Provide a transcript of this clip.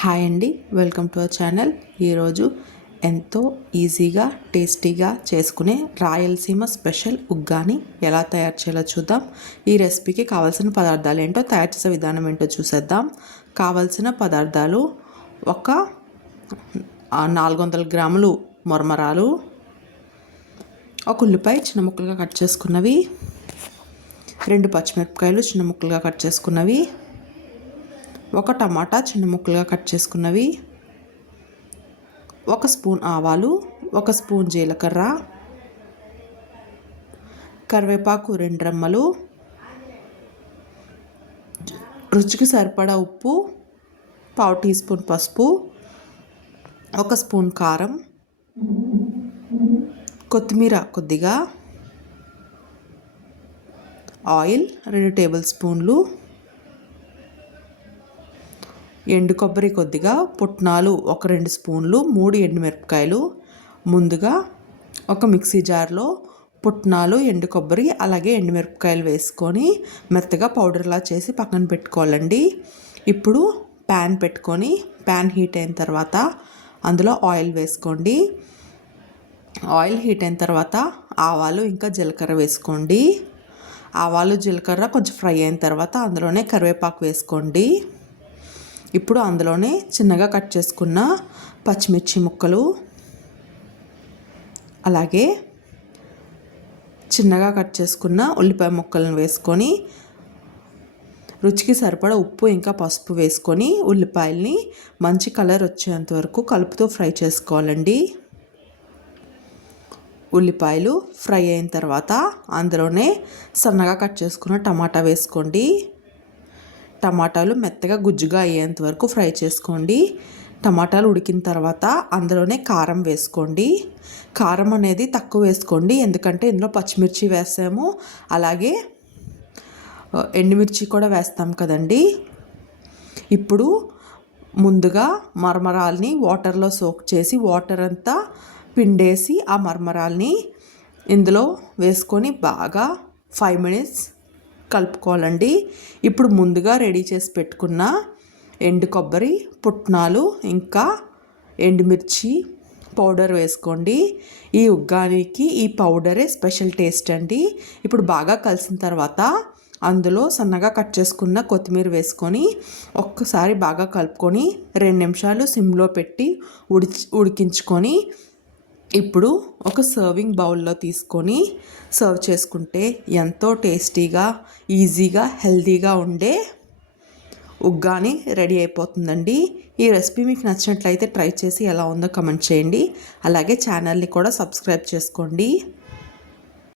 Hi అండి, welcome to our channel. ఈరోజు ఎంతో ఈజీగా టేస్టీగా చేసుకునే రాయలసీమ స్పెషల్ ఉగ్గాని ఎలా తయారు చేయాలో చూద్దాం. ఈ రెసిపీకి కావాల్సిన పదార్థాలు ఏంటో, తయారు చేసే విధానం ఏంటో చూసేద్దాం. కావాల్సిన పదార్థాలు: ఒక 400 గ్రాములు మరమరాలు, ఒక ఉల్లిపాయ చిన్న ముక్కలుగా కట్ చేసుకున్నవి, 2 పచ్చిమిరపకాయలు చిన్న ముక్కలుగా కట్ చేసుకున్నవి, ఒక టమాటా చిన్న ముక్కలుగా కట్ చేసుకున్నవి, 1 స్పూన్ ఆవాలు, 1 స్పూన్ జీలకర్ర, కరివేపాకు 2 రెమ్మలు, రుచికి సరిపడా ఉప్పు, 1/2 టీ స్పూన్ పసుపు, 1 స్పూన్ కారం, కొత్తిమీర కొద్దిగా, ఆయిల్ 2 టేబుల్ స్పూన్లు, ఎండు కొబ్బరి కొద్దిగా, పుట్నాలు 2 స్పూన్లు, 3 ఎండుమిరపకాయలు. ముందుగా ఒక మిక్సీ జార్లో పుట్నాలు, ఎండు కొబ్బరి అలాగే ఎండుమిరపకాయలు వేసుకొని మెత్తగా పౌడర్లా చేసి పక్కన పెట్టుకోవాలండి. ఇప్పుడు ప్యాన్ పెట్టుకొని ప్యాన్ హీట్ అయిన తర్వాత అందులో ఆయిల్ వేసుకోండి. ఆయిల్ హీట్ అయిన తర్వాత ఆవాలు ఇంకా జీలకర్ర వేసుకోండి. ఆవాలు జీలకర్ర కొంచెం ఫ్రై అయిన తర్వాత అందులోనే కరివేపాకు వేసుకోండి. ఇప్పుడు అందులోనే చిన్నగా కట్ చేసుకున్న పచ్చిమిర్చి ముక్కలు, అలాగే చిన్నగా కట్ చేసుకున్న ఉల్లిపాయ ముక్కలను వేసుకొని రుచికి సరిపడా ఉప్పు ఇంకా పసుపు వేసుకొని ఉల్లిపాయల్ని మంచి కలర్ వచ్చేంత వరకు కలుపుతూ ఫ్రై చేసుకోవాలండి. ఉల్లిపాయలు ఫ్రై అయిన తర్వాత అందులోనే సన్నగా కట్ చేసుకున్న టమాటా వేసుకోండి. టమాటాలు మెత్తగా గుజ్జుగా అయ్యేంత వరకు ఫ్రై చేసుకోండి. టమాటాలు ఉడికిన తర్వాత అందులోనే కారం వేసుకోండి. కారం అనేది తక్కువ వేసుకోండి, ఎందుకంటే ఇందులో పచ్చిమిర్చి వేసాము, అలాగే ఎండుమిర్చి కూడా వేస్తాం కదండి. ఇప్పుడు ముందుగా మరమరాల్ని వాటర్లో సోక్ చేసి వాటర్ అంతా పిండేసి ఆ మరమరాల్ని ఇందులో వేసుకొని బాగా 5 మినిట్స్ కలుపుకోవాలండి. ఇప్పుడు ముందుగా రెడీ చేసి పెట్టుకున్న ఎండు కొబ్బరి, పుట్నాలు ఇంకా ఎండుమిర్చి పౌడర్ వేసుకోండి. ఈ ఉగ్గానికి ఈ పౌడరే స్పెషల్ టేస్ట్ అండి. ఇప్పుడు బాగా కలిసిన తర్వాత అందులో సన్నగా కట్ చేసుకున్న కొత్తిమీర వేసుకొని ఒక్కసారి బాగా కలుపుకొని 2 నిమిషాలు సిమ్లో పెట్టి ఉడికించుకొని ఇప్పుడు ఒక సర్వింగ్ బౌల్లో తీసుకొని సర్వ్ చేసుకుంటే ఎంతో టేస్టీగా, ఈజీగా, హెల్తీగా ఉండే ఉగ్గాని రెడీ అయిపోతుందండి. ఈ రెసిపీ మీకు నచ్చినట్లయితే ట్రై చేసి ఎలా ఉందో కమెంట్ చేయండి. అలాగే ఛానల్ని కూడా సబ్స్క్రైబ్ చేసుకోండి.